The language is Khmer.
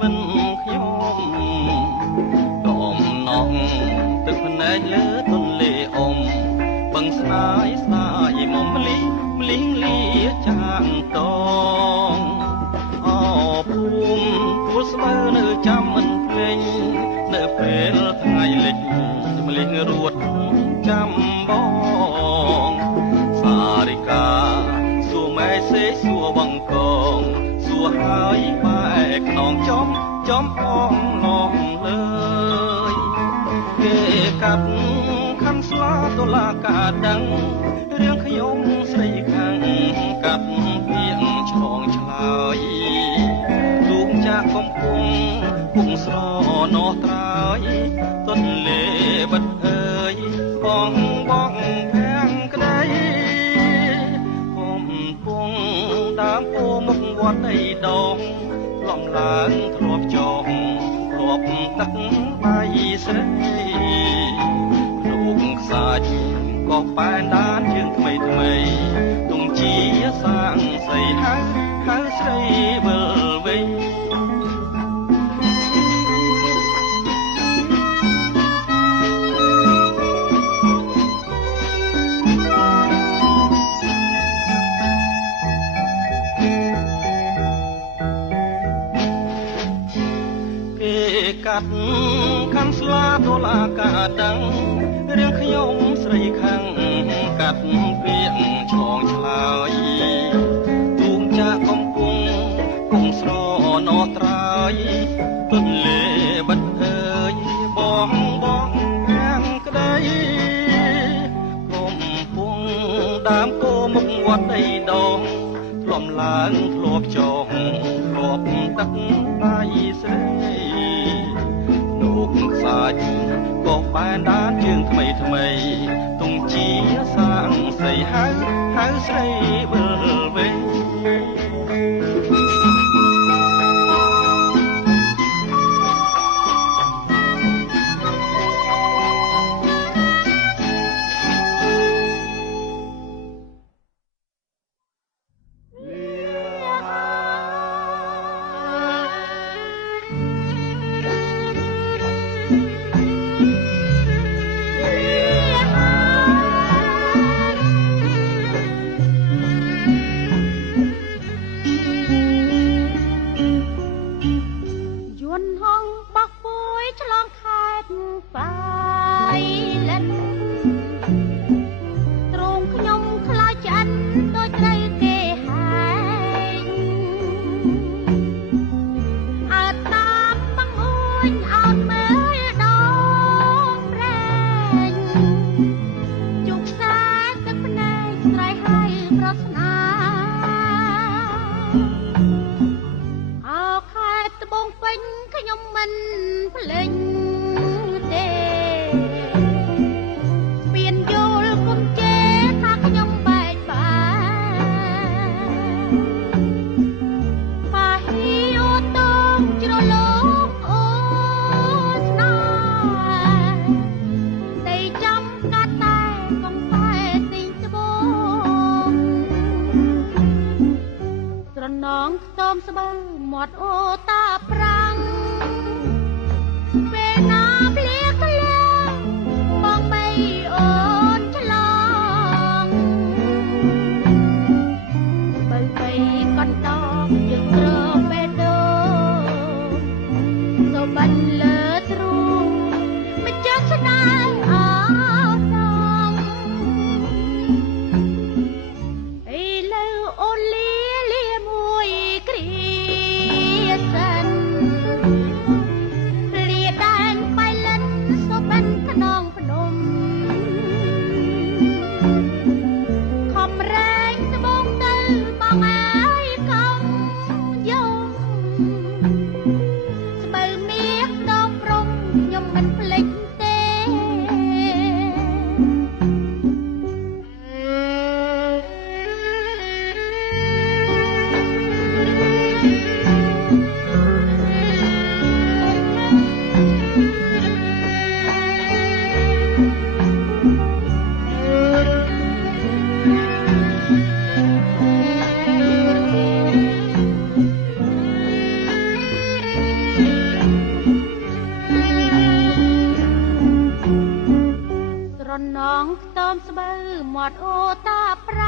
មិនខ្ញុំកំណងទឹកភ្នែកលើទន្លេអមបឹងស្នាយស្នាយមុំលីលីងលីចាងតងអភូមិទួលស្បូវនៅចាំមិនភ្លេចនៅពេលថ្ងៃលិចម្លេះរួតចាំបងសារិកាសួរម៉ែសេសួរបងកងសួរហើយបែកខ្នងចំអងឡងលើយគេកាត់ខំស្លាតុលាការដឹងរឿងខ្ញុំស្រីខាងកាត់ពីងឆ្លងឆ្លើយទូកចាក់កំពុងពុំស្រណោះត្រើយទន្លេបិទអើយបងភាំងក្ដីកំពុងដើមពោមុខវត្តដីដងលំឡើងធ្លាប់ចងធ្លាប់ទឹកបាយស្រីរូបខ្សាច់ក៏ប៉ែនដានជាងថ្មីទុំជាសាងសីហៅស្រីវិលវិញកាត់ខាន់ស្លាតុលាការដឹងរឿងខ្ញុំស្រីខាងកាត់ពីងឆ្លងឆ្លើយទូកចាក់កំពុងស្រណោះត្រើយទន្លេបិទអើយបងខាងក្ដីកំពុងដើមគោមុខវត្តដីដងធ្លំឡើងធ្លាប់ចងធ្លាប់ទឹកបាយស្រីនូកខ្សាច់ក៏បែនដានជាងថ្មីទុំជាសាងសីហៅស្រីវិលវិញស្បូវមាសដ ខ្ទមស្បូវមាត់អូតាប្រ